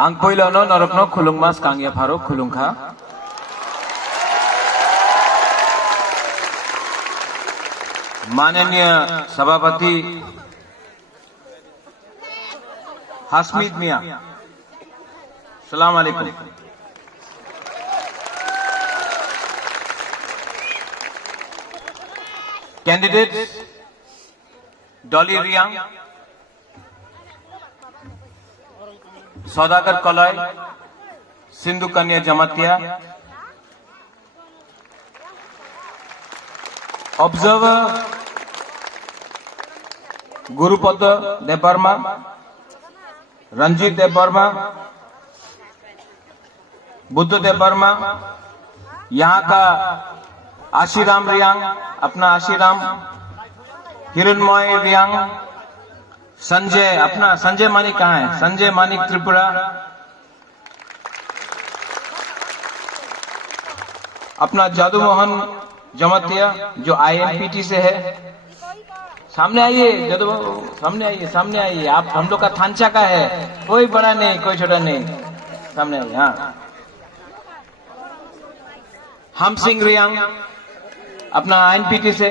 Ang poilono norokno khulungmas kangya pharo khulungkha. माननीय सभापति हाशमीद मियां, सलाम अलैकुम। कैंडिडेट्स डॉली रियांग, सौदागर कलय, सिंधु कन्या जमातिया, ऑब्जर्वर गुरुपद देववर्मा, रंजीत देववर्मा, बुद्ध देववर्मा, यहाँ का आशीराम रियांग, अपना आशीराम, हिरणमय रियांग, संजय, अपना संजय मानिक कहाँ है? संजय मानिक त्रिपुरा, अपना जादू मोहन जमातिया जो INPT से है। सामने आइए जादू, सामने आइए, सामने आइए। आप हम लोग का थानचा का है, कोई बड़ा नहीं कोई छोटा नहीं, सामने आइए। हाँ, हम सिंह रियांग, अपना INPT से।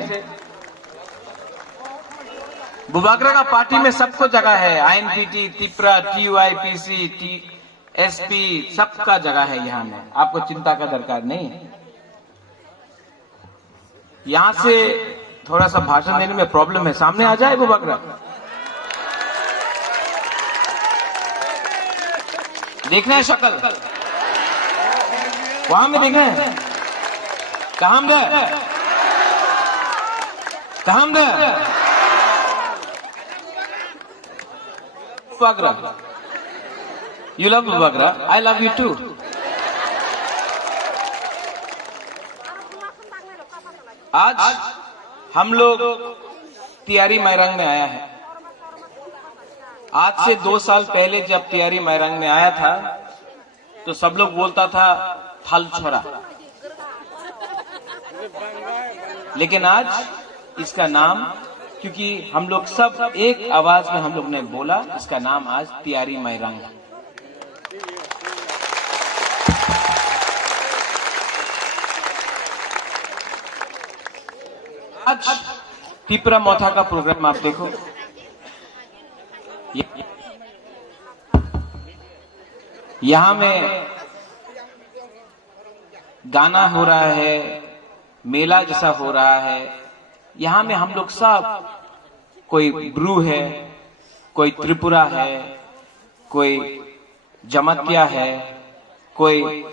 बुबागरा का पार्टी में सबको जगह है, INPT, त्रिपुरा, TUIPC, TSP, सबका जगह है यहाँ में, आपको चिंता का दरकार नहीं। यहां से थोड़ा सा भाषण देने में प्रॉब्लम है, सामने आ जाए बुबागरा। देखना है शक्ल, वहां में देखना है। कहां गए, कहां गए बुबागरा? यू लव बुबागरा, आई लव यू टू। आज हम लोग तियारी मैरंग में आया है। आज से 2 साल पहले जब तियारी मैरंग में आया था तो सब लोग बोलता था थल छोरा, लेकिन आज इसका नाम, क्योंकि हम लोग सब एक आवाज में हम लोग ने बोला, इसका नाम आज तियारी मैरंग है। आज त्रिपुरा मोथा का प्रोग्राम आप देखो, यहां में गाना हो रहा है, मेला जैसा हो रहा है। यहां में हम लोग सब, कोई ब्रू है, कोई त्रिपुरा है, कोई जमातिया है, कोई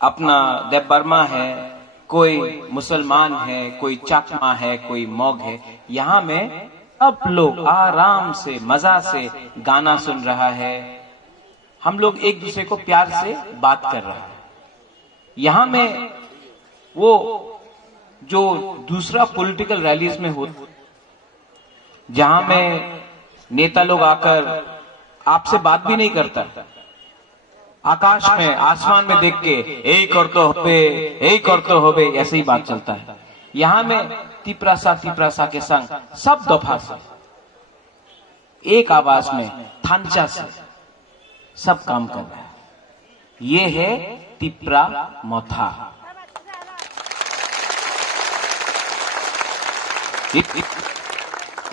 अपना देववर्मा है, कोई मुसलमान है, कोई चाकमा है, कोई मौग है। यहाँ में सब लोग आराम से मजा से गाना सुन रहा है, हम लोग एक दूसरे को प्यार से बात कर रहा है। यहाँ में वो जो दूसरा पॉलिटिकल रैलीज में हो, जहां में नेता लोग आकर आपसे बात भी नहीं करता, आकाश में, आसमान में देख के यही करते होबे ऐसे ही बात चलता है। यहाँ में तिपरासा के संग सब दफा से एक आवाज में, थानचा से सब काम कर रहा है। ये है त्रिपुरा मोथा।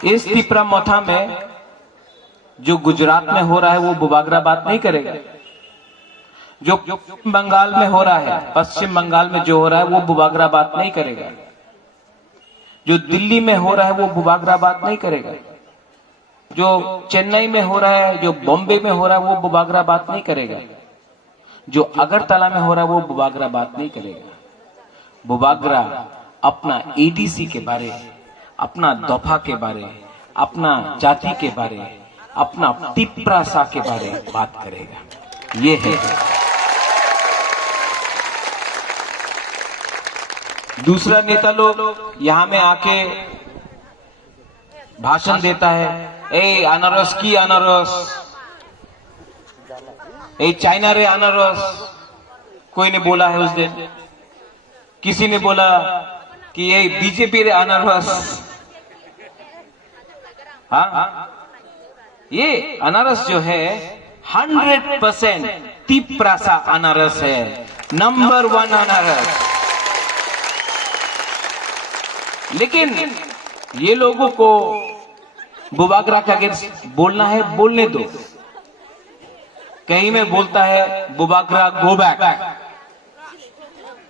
इस त्रिपुरा मोथा में जो गुजरात में हो रहा है वो बुबागरा बात नहीं करेगा। जो बंगाल में हो रहा है, पश्चिम बंगाल में जो हो रहा है वो बुबागरा बात नहीं करेगा। जो दिल्ली में हो रहा है वो बुबागरा बात नहीं करेगा। जो चेन्नई में हो रहा है, जो बॉम्बे में हो रहा है वो बुबागरा बात नहीं करेगा। जो अगरतला में हो रहा है वो बुबागरा बात नहीं करेगा। बुबागरा अपना ADC के बारे, अपना दफा के बारे, अपना जाति के बारे, अपना तिपरासा के बारे बात करेगा। ये है। दूसरा नेता लोग यहाँ में आके भाषण देता है, ए अनारस की अनारस, ए चाइना रे अनारस। कोई ने बोला है उस दिन, किसी ने बोला कि ये बीजेपी रे अनारस। हाँ, ये अनारस जो है 100% तिप्रासा अनारस है, नंबर 1 अनारस। लेकिन ये लोगों को बुबागरा के अगेंस्ट बोलना है, बोलने दो। कहीं में बोलता है Bubagra go back,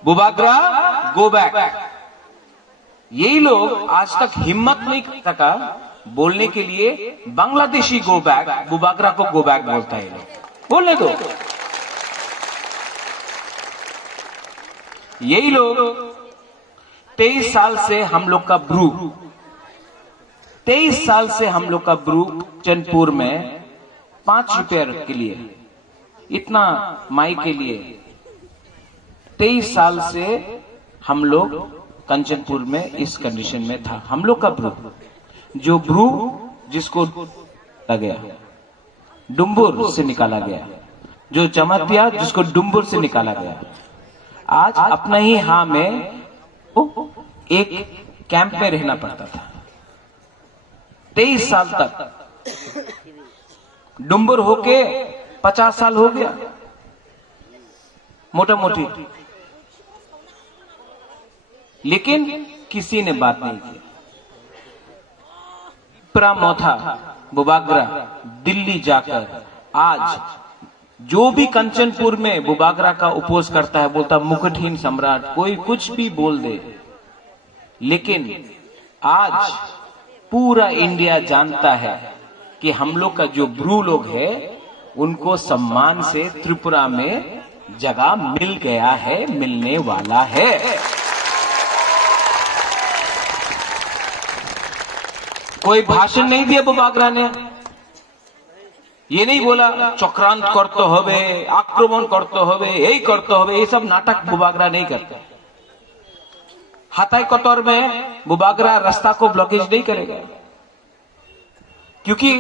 Bubagra go back. यही लोग आज तक हिम्मत नहीं सका बोलने के लिए बांग्लादेशी गो बैक, बुबागरा को गो बैक बोलता है। लोग बोलने दो। यही लोग 23 साल से हम लोग का ब्रू, 23 साल से हम लोग का ब्रू चंदपुर में 5 रुपये के लिए, इतना माई के लिए 23 साल से हम लोग कंचनपुर में इस कंडीशन में था। हम लोग का ब्रू, जो ब्रू जिसको गया डुम्बुर से निकाला गया, जो जमातिया जिसको डुम्बुर से निकाला गया, आज अपना ही हाँ में एक कैंप में रहना पड़ता था। 23 साल तक डुम्बुर होके 50 साल हो गया मोटा मोटी, लेकिन किसी ने बात नहीं की। प्रामोथा बुबागरा दिल्ली जाकर आज जो भी कंचनपुर में बुबागरा का उपोष करता है, बोलता मुकुटहीन सम्राट, कोई कुछ भी बोल दे, लेकिन आज पूरा इंडिया जानता है कि हम लोग का जो ब्रू लोग है उनको सम्मान से त्रिपुरा में जगह मिल गया है, मिलने वाला है। कोई भाषण नहीं दिया बुबागरा ने, ये नहीं बोला चक्रांत करते होवे, आक्रमण करते होवे, यही करते होवे, ये सब नाटक बुबागरा नहीं करता। हाथाई कतौर में बुबागरा रास्ता को ब्लॉकेज नहीं करेगा, क्योंकि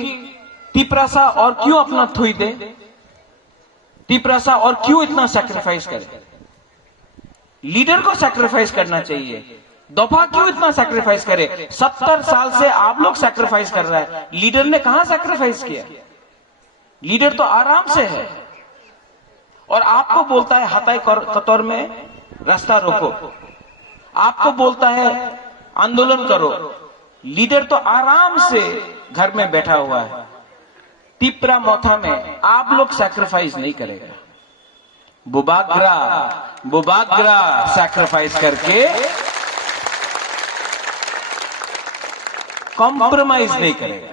तिप्रासा और क्यों अपना थुई दे, तिप्रासा और क्यों इतना सैक्रिफाइस करे। लीडर को सैक्रिफाइस करना चाहिए, दफा क्यों इतना सैक्रिफाइस करे। 70 साल से आप लोग सैक्रिफाइस कर रहा है, लीडर ने कहां सैक्रिफाइस किया। लीडर तो आराम से है और आपको बोलता है हाथाई कतौर में रास्ता रोको, आपको बोलता है आंदोलन करो। लीडर तो आराम से घर में बैठा हुआ है। तिप्रा मोथा में आप लोग सैक्रिफाइस नहीं करेगा। बुबागरा बुबागरा सैक्रिफाइस करके कॉम्प्रोमाइज नहीं करेगा।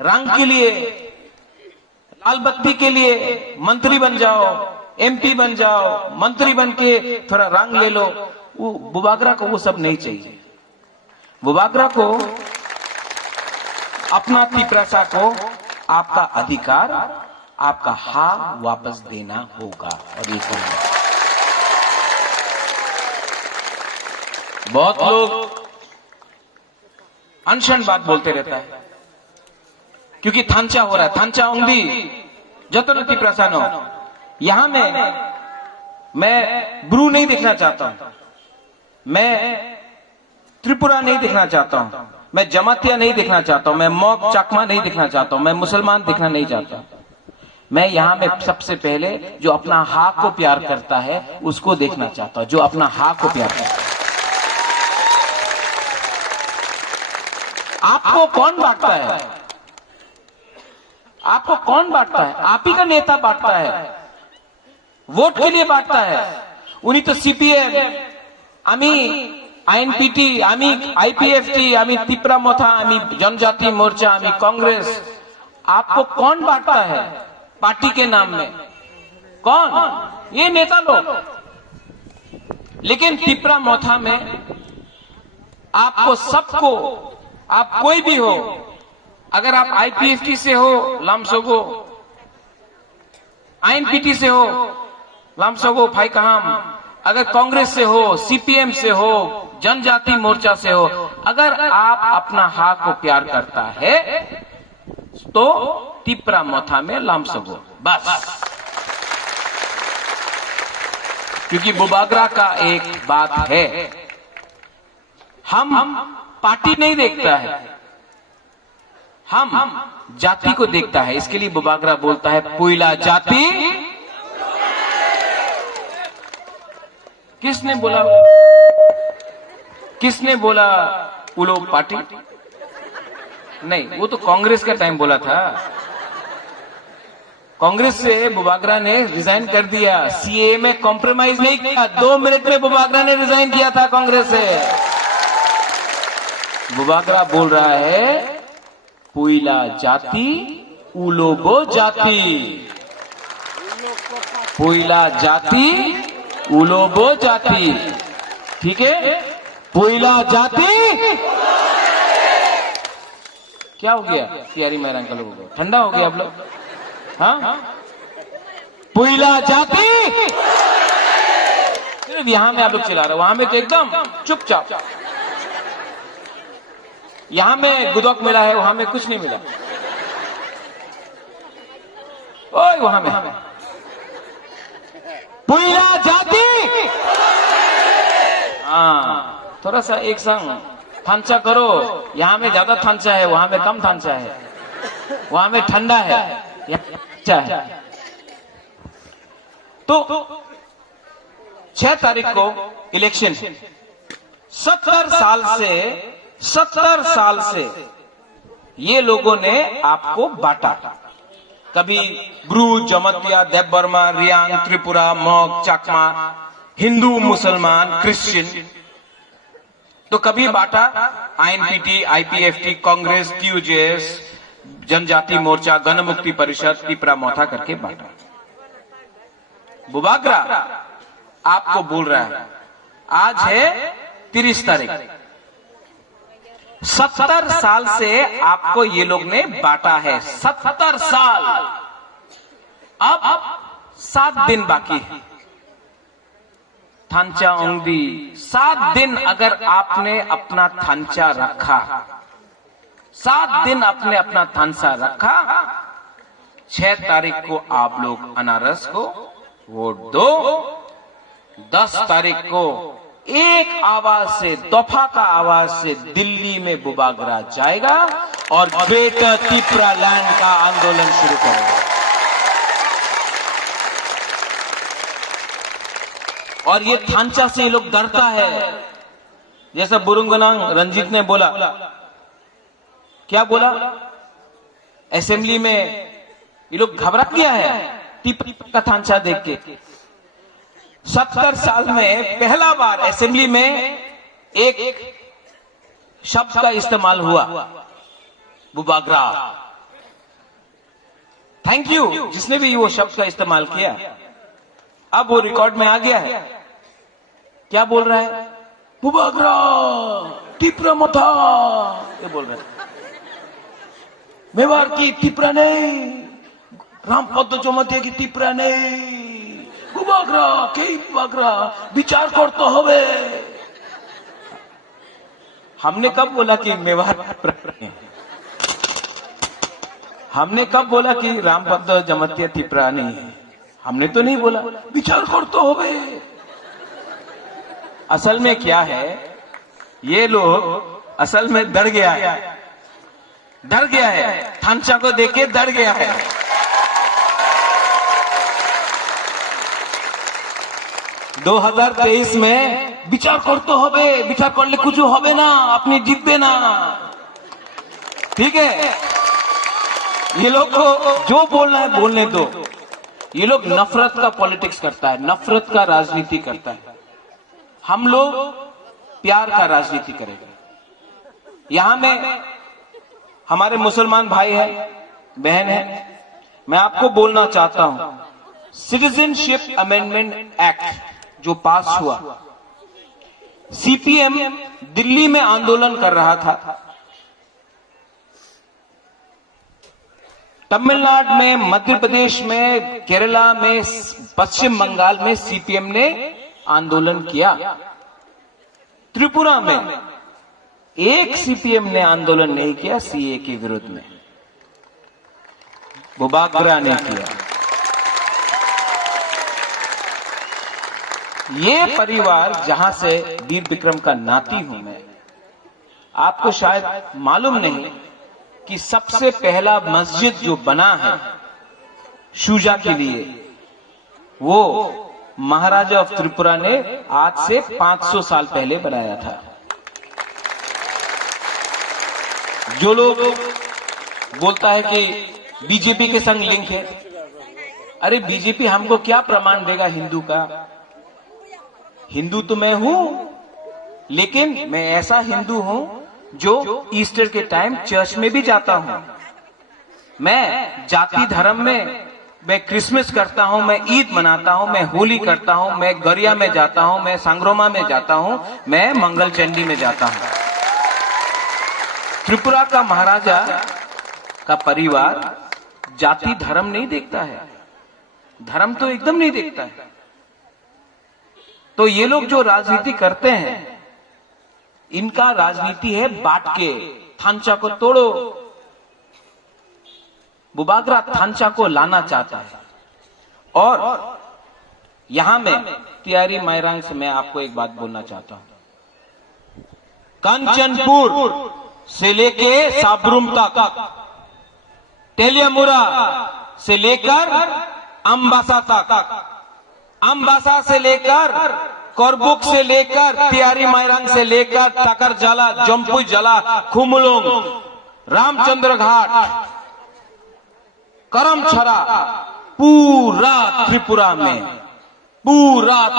रंग के लिए, लाल बत्ती के लिए मंत्री बन जाओ, एमपी बन जाओ, मंत्री बन के थोड़ा रंग ले लो, वो बुबागरा को वो सब नहीं चाहिए। बुबागरा को अपना तिप्रासा को आपका अधिकार, आपका हाँ वापस देना होगा। और ये करना, बहुत लोग अनशन बात बोलते रहता है, क्योंकि थांचा हो रहा है, थांचा उंगदी जतन तिप्रासा नो। यहां मैं ब्रू नहीं देखना चाहता हूं, मैं त्रिपुरा नहीं देखना चाहता हूं, मैं जमातिया नहीं देखना चाहता हूं, मैं मौक चाकमा नहीं देखना चाहता हूं, मैं मुसलमान देखना नहीं चाहता। मैं यहां में सबसे पहले जो अपना हाँ को प्यार करता है उसको देखना चाहता हूं, जो अपना हाँ को प्यार करता है। आपको कौन बांटता है? आपको कौन बांटता है? आप ही का नेता बांटता है, वोट के लिए बांटता है। उन्हीं तो सीपीएम, आमी आईएनपीटी, आमी आईपीएफटी, आमी तिप्रा मोथा, आमी जनजाति मोर्चा, आमी कांग्रेस। आपको कौन बांटता है पार्टी के नाम में? कौन? ये नेता लोग। लेकिन तिप्रा मोथा में आपको सबको, आप कोई भी हो, अगर आप आईपीएफटी से हो लामसोगो, आईएनपीटी से हो लामसोगो भाई कहाम, अगर कांग्रेस से हो, सीपीएम से हो, जनजाति मोर्चा से हो, अगर आप अपना हाँ को प्यार करता है तो तिप्रा मोथा में लामसोगो बस। क्योंकि बुबागरा का एक बात है, हम पार्टी नहीं देखता है, हम जाति को देखता है, इसके लिए बुबागरा बोलता है पुइला जाति। किसने बोला उलो पार्टी? नहीं, वो तो कांग्रेस का टाइम बोला था। कांग्रेस से बुबागरा ने रिजाइन कर दिया, सीए में कॉम्प्रोमाइज नहीं किया। 2 मिनट में बुबागरा ने रिजाइन किया था कांग्रेस से। बुबागरा बोल रहा है पुइला जाति उलोगो जाति, पुइला जाति उलोगो जाति। ठीक है, पुइला जाति। क्या हो गया प्यारी मेहरा अंकल को? ठंडा हो गया आप लोग? हाँ, पुइला जाति। सिर्फ यहां में आप लोग चिल्ला रहे हो, वहां में तो एकदम चुपचाप। यहां में गुदौक मिला है, वहां में कुछ नहीं मिला। ओए वहां में पुइला जाति। हाँ, थोड़ा सा एक संग थांचा करो। यहां में ज्यादा थांचा है, वहां में कम थांचा है। वहां में ठंडा है, यहाँ अच्छा है। तो 6 तारीख को इलेक्शन। 70 साल से ये लोगों ने आपको बांटा। कभी ब्रू, जमतिया, देवबर्मा, रियांग, त्रिपुरा, मॉग, चाकमा, हिंदू, मुसलमान, क्रिश्चियन। तो कभी बांटा आईएनपीटी, आईपीएफटी, कांग्रेस, टीयूजेएस, जनजाति मोर्चा, गण मुक्ति परिषद, तिपरा मोथा करके बांटा। बुबागरा आपको बोल रहा है, आज है 30 तारीख, 70 साल से आपको ये लोग ने बांटा है। 70 साल। अब 7 दिन बाकी है। थांचा ओंगदी 7 दिन अगर आपने अपना थांचा रखा, 7 दिन आपने अपना थांचा रखा, 6 तारीख को आप लोग अनारस को वोट दो। 10 तारीख को एक आवाज से, दफा का आवाज से दिल्ली में बुबागरा जाएगा और ग्रेटर त्रिपुरा लैंड का आंदोलन शुरू करेगा। और ये थांचा से ये लोग डरता है। जैसा बुरुंगनांग रंजीत ने बोला, क्या बोला? असेंबली में ये लोग घबरा गया है त्रिपुरा का थांचा देख के। 70 साल में पहला बार असेंबली में एक शब्द का इस्तेमाल हुआ, बुबागरा। थैंक यू जिसने भी वो शब्द का इस्तेमाल किया। अब वो रिकॉर्ड में आ गया है। क्या बोल रहा है? बुबागरा त्रिपुरा मोथा, ये बोल रहा है। मेवाड़ की त्रिपुरा नहीं, रामपद जमातिया की त्रिपुरा नहीं, बुबागरा के बुबागरा विचार करते होवे। हमने कब बोला कि मेवाड़? हमने कब बोला कि रामपद जमातिया त्रिपुरा नहीं है? हमने तो नहीं बोला। विचार करते होवे। असल में क्या है, ये लोग असल में डर गया है, थांचा को देख के डर गया है। दो 2023 में विचार करते होवे, विचार करले कुछ होवे ना, अपनी जितबे ना। ठीक है, ये लोग को जो बोलना है बोलने दो। ये लोग नफरत का पॉलिटिक्स करता है, नफरत का राजनीति करता है। हम लोग प्यार का राजनीति करेंगे। यहां में हमारे मुसलमान भाई है, बहन है। मैं आपको बोलना चाहता हूं, सिटीजनशिप अमेंडमेंट एक्ट जो पास हुआ, सीपीएम दिल्ली में आंदोलन कर रहा था, तमिलनाडु में, मध्य प्रदेश में, केरला में, पश्चिम बंगाल में सीपीएम ने आंदोलन किया। त्रिपुरा में एक सीपीएम ने आंदोलन नहीं किया सीए के विरुद्ध में, बुबागरा ने किया। ये परिवार जहां से वीर विक्रम का नाती हूं मैं, आपको शायद मालूम नहीं, कि सबसे पहला मस्जिद जो बना है शुजा के लिए, वो महाराजा ऑफ त्रिपुरा ने आज से 500 साल पहले बनाया था। जो लोग बोलता है कि बीजेपी के संग लिंक है, अरे बीजेपी हमको क्या प्रमाण देगा हिंदू का? हिंदू तो मैं हूं, लेकिन मैं ऐसा हिंदू हूं जो ईस्टर के टाइम चर्च में भी जाता हूं। मैं जाति धर्म में, मैं क्रिसमस करता हूं, मैं ईद मनाता हूं, मैं होली करता हूं, मैं गरिया में जाता हूं, मैं सांग्रोमा में जाता हूं, मैं मंगल चंडी में जाता हूं। त्रिपुरा का महाराजा का परिवार जाति धर्म नहीं देखता है, धर्म तो एकदम नहीं देखता है। तो ये लोग जो राजनीति करते हैं, इनका राजनीति है बांट के, थांचा को तोड़ो। बुबागरा थांचा को लाना चाहता है। और यहां में तियारी मायरांग से मैं आपको एक बात बोलना चाहता हूं। कंचनपुर से लेके साबरूम तक, टेलियामुरा से लेकर अम्बासा तक, अम्बासा से लेकर कोरबुक से लेकर तियारी मायरांग से लेकर टाकर जला, जम्पुई जला, खुमलोंग, रामचंद्र घाट, करमछरा, पूरा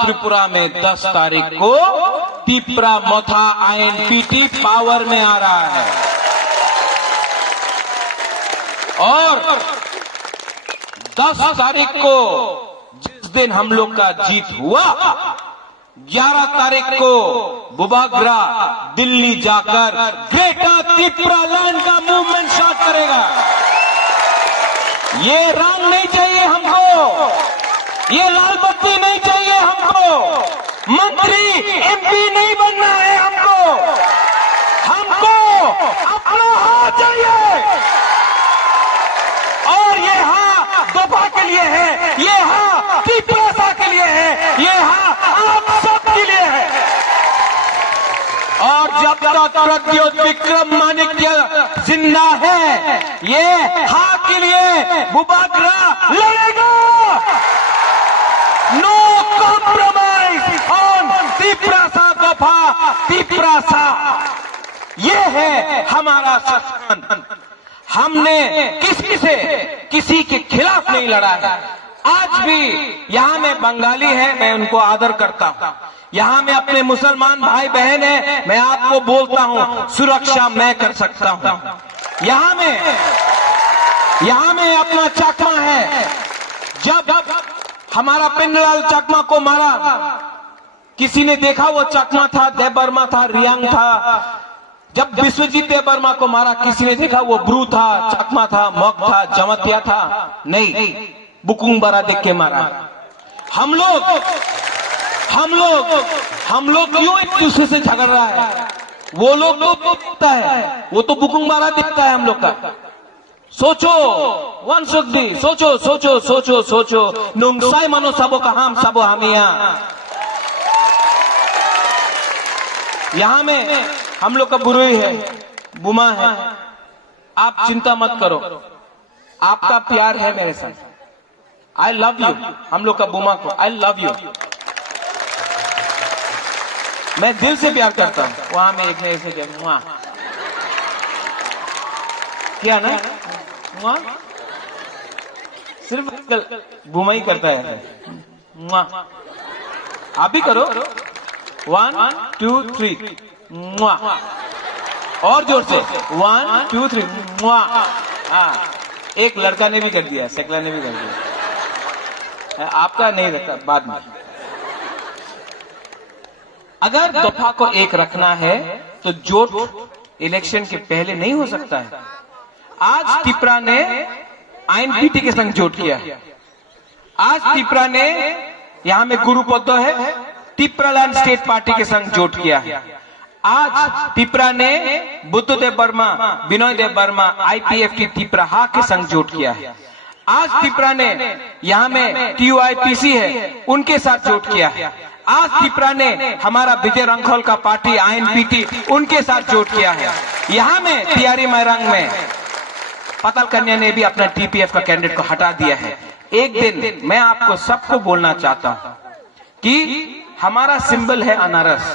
त्रिपुरा में 10 तारीख को तिपरा मोथा आईएनपीटी पावर में आ रहा है। और 10 तारीख को जिस दिन हम लोग का जीत हुआ, 11 तारीख को बुबागरा दिल्ली जाकर ग्रेटर त्रिपुरा लैंड का मूवमेंट स्टार्ट करेगा। ये रंग नहीं चाहिए हमको, ये लाल बत्ती नहीं चाहिए हमको, मंत्री एमपी नहीं बनना है हमको, हमको अपना हाथ चाहिए। और ये हाँ दफा के लिए है, ये हाँ त्रिपुरा के लिए है, ये हाँ आप सब के लिए है। और जब तक प्रद्योत विक्रम माणिक्य जिंदा है, ये हाँ के लिए बुबागरा लड़ेगा। नो कॉम्प्रोमाइज ऑन त्रिपुरा दफा त्रिपुरा। ये है हमारा शासन। हमने किसी के खिलाफ नहीं लड़ा है। आज भी यहाँ में बंगाली है, मैं उनको आदर करता हूँ। यहाँ में अपने मुसलमान भाई बहन है, मैं आपको बोलता हूँ सुरक्षा मैं कर सकता हूँ। यहाँ में अपना चकमा है। जब हमारा पिंडलाल चकमा को मारा, किसी ने देखा वो चकमा था, देबर्मा था, रियांग था। जब विश्वजीत देबर्मा को मारा, किसी ने देखा वो ब्रू था, चकमा था, मग था, जमतिया था? नहीं, बुकुंग बरा देख के मारा। हम लोग क्यों एक दूसरे से झगड़ रहा है? वो लोग तो दिखता है, वो तो बुकुंग बारा दिखता है हम लोग का। सोचो वन सुखदी, सोचो नुंगसाई मनो सबो का हम सबो हमिया। यहाँ में हम लोग का बुरुई है, बुमा है। आप चिंता मत करो, आपका प्यार है मेरे साथ। आई लव यू। हम लोग का बुमा को आई लव यू, मैं दिल से प्यार करता हूँ। वहां में एक ने ऐसे किया, क्या ना, वहां सिर्फ बुमा ही करता है। आप भी करो, 1 2 3, और जोर से 1 2 3। हाँ, एक लड़का ने भी कर दिया, सेकला ने भी कर दिया। आपका नहीं रहता बाद में। अगर दफा को एक रखना है तो जोट इलेक्शन के पहले नहीं हो सकता है। आज त्रिपुरा ने आईएनपीटी के संग जोट किया। आज त्रिपुरा ने, यहां में गुरुपद है, त्रिपुरा लैंड स्टेट पार्टी के संग जोट किया है। आज त्रिपुरा ने बुद्धदेव वर्मा, विनय देव वर्मा, आईपीएफ की त्रिपुरा के संग जोट किया है। आज त्रिपुरा ने यहाँ में टीयूआईपीसी है, उनके साथ जोट किया है। आज त्रिपुरा ने हमारा विजय रंखोल का पार्टी आईएनपीटी, उनके साथ जोट किया है। यहाँ में तियारी मायरांग में पाताल कन्या ने भी अपना टीपीएफ का कैंडिडेट को हटा दिया है। एक दिन मैं आपको सबको बोलना चाहता हूं कि हमारा सिंबल है अनारस,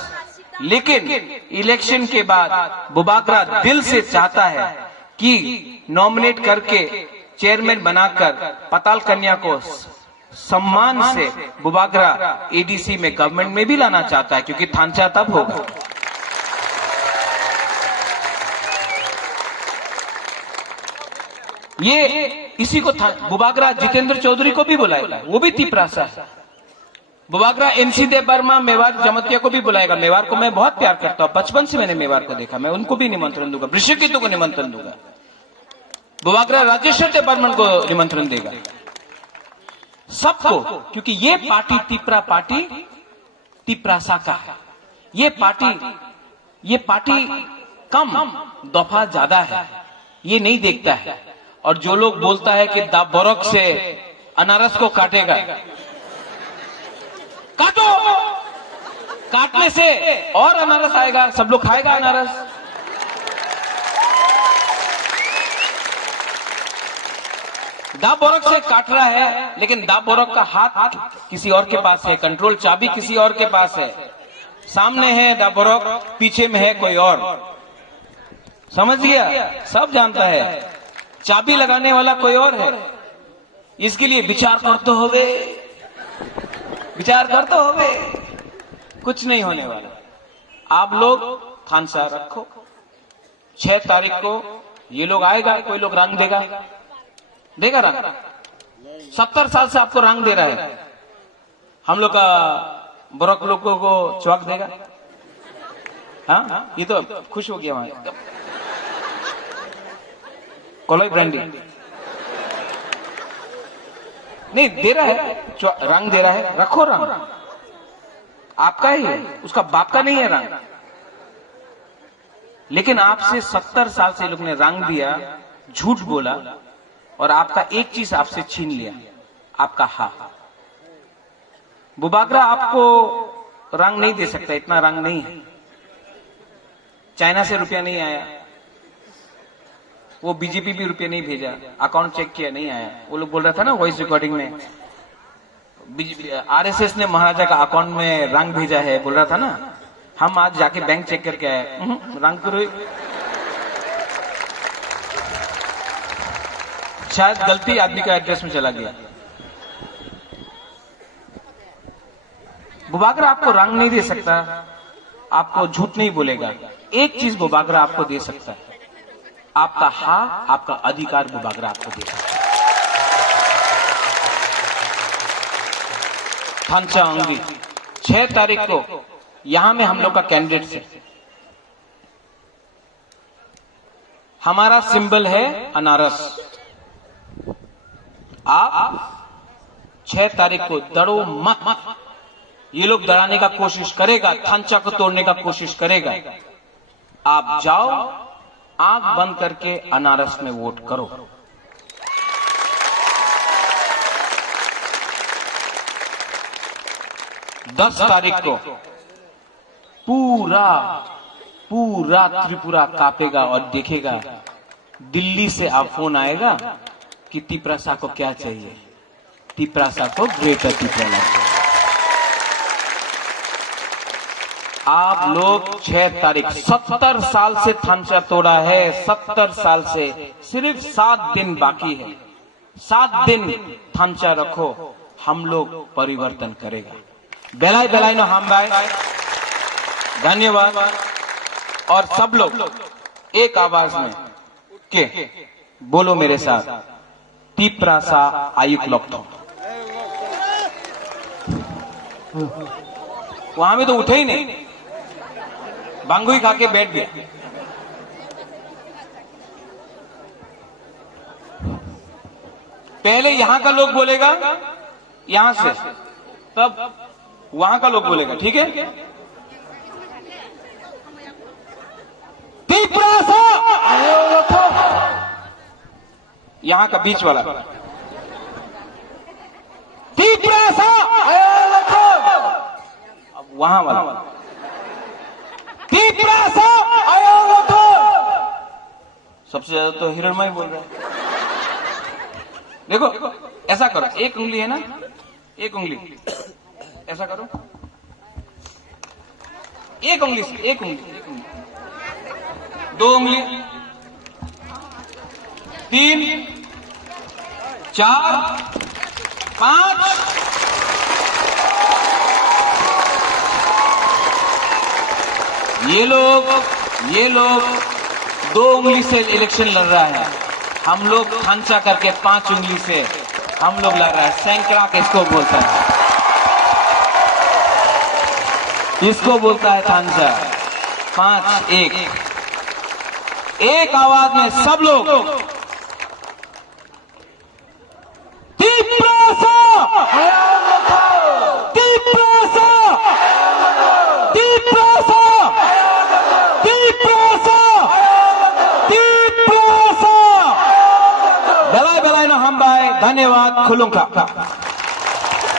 लेकिन इलेक्शन के बाद बुबागरा दिल से चाहता है कि नॉमिनेट करके चेयरमैन बनाकर पाताल कन्या को सम्मान से बुबागरा एडीसी में गवर्नमेंट में भी लाना चाहता है, क्योंकि थांचा तब होगा। ये इसी को बुबागरा जितेंद्र चौधरी को भी बुलाएगा, वो भी तिपरासा है। बुबागरा एनसी देव वर्मा मेवाड़ जमतिया को भी बुलाएगा। मेवाड़ को मैं बहुत प्यार करता हूं, बचपन से मैंने मेवाड़ को देखा, मैं उनको भी निमंत्रण दूंगा, वृषिकितु को निमंत्रण दूंगा। बुबागरा राजेश्वर देव बर्मन को निमंत्रण देगा, सबको, क्योंकि ये पार्टी तिपरा पार्टी तिपरासा का है। ये पार्टी कम दफा ज्यादा है, ये नहीं देखता है। और जो लोग बोलता है कि दा बोरक से अनारस को काटेगा, काटो, काटने से और अनारस आएगा, सब लोग खाएगा अनारस। दा बोरक से काट रहा है, लेकिन दा बोरक का हाथ किसी और के पास है, कंट्रोल चाबी किसी और के पास है। सामने है दा बोरक, पीछे में है कोई और, समझ गया? सब जानता है चाबी लगाने वाला कोई और है। इसके लिए विचार करते होवे, विचार करते होवे, कुछ नहीं होने वाला। आप लोग थानसा रखो, 6 तारीख को ये लोग आएगा, कोई लोग रंग देगा रंग। 70 साल से आपको रंग दे रहा है, हम लोग का बोरक लोगों को चौक देगा। हाँ, ये तो खुश हो गया वहां। कोलोई ब्रांडी नहीं दे रहा है, रंग दे रहा है, रखो रंग, आपका ही है, उसका बाप का नहीं है रंग। लेकिन आपसे 70 साल से लोग ने रंग दिया, झूठ बोला, और आपका एक चीज आपसे छीन लिया, आपका हाथ। बुबागरा आपको रंग नहीं दे सकता, इतना रंग नहीं है। चाइना से रुपया नहीं आया, वो बीजेपी भी रुपये नहीं भेजा, अकाउंट चेक किया, नहीं आया। वो लोग बोल रहा था ना वॉइस रिकॉर्डिंग में, आरएसएस ने महाराजा का अकाउंट में रंग भेजा है, बोल रहा था ना। हम आज जाके बैंक चेक करके आए, रंग करो, शायद गलती आदमी का एड्रेस में चला गया। बुबागरा आपको रंग नहीं दे सकता, आपको झूठ नहीं बोलेगा। एक चीज बुबागरा आपको दे सकता है, आपका हाँ, आपका अधिकार बुबागरा आपको दे सकता है। थांचा अंगी 6 तारीख को यहां में हम लोग का कैंडिडेट से, हमारा सिंबल है अनारस। आप 6 तारीख को डरो मत, ये लोग डराने का कोशिश करेगा, थांचा को तोड़ने का कोशिश करेगा। आप जाओ, आंख बंद करके अनारस में वोट करो। दस तारीख को पूरा त्रिपुरा कांपेगा और देखेगा, दिल्ली से आप फोन आएगा कि तिपरासा को क्या चाहिए, तिपरासा को ग्रेटर तिपरा चाहिए। आप लोग 6 तारीख, 70 साल से थांचा तोड़ा है, 70 साल से, सिर्फ 7 दिन बाकी है। 7 दिन थांचा रखो, हम लोग परिवर्तन करेगा। बेलाई बेलाई नो हम भाई, धन्यवाद। और सब लोग एक आवाज में के बोलो मेरे साथ, तिपरासा आयुक्त लॉकडाउन। वहां में तो उठे ही नहीं, बांगुई खा के बैठ गया। पहले यहां का लोग बोलेगा, यहां से, तब वहां का लोग बोलेगा, ठीक है? यहां का बीच वाला, अब वहां वाला, सबसे ज्यादा तो हिरणमय बोल रहा है। देखो ऐसा करो, एक उंगली है ना, एक उंगली ऐसा करो, एक उंगली से, एक उंगली, दो उंगली, 3, 4, 5। ये लोग 2 उंगली से इलेक्शन लड़ रहा है, हम लोग खांचा करके 5 उंगली से हम लोग लड़ रहा है। सैंकड़ा किसको बोलता है? इसको बोलता है खांचा। 5-1, एक आवाज में सब लोग बेलाय बेलाय न हम भाई धन्यवाद खुलूंगा।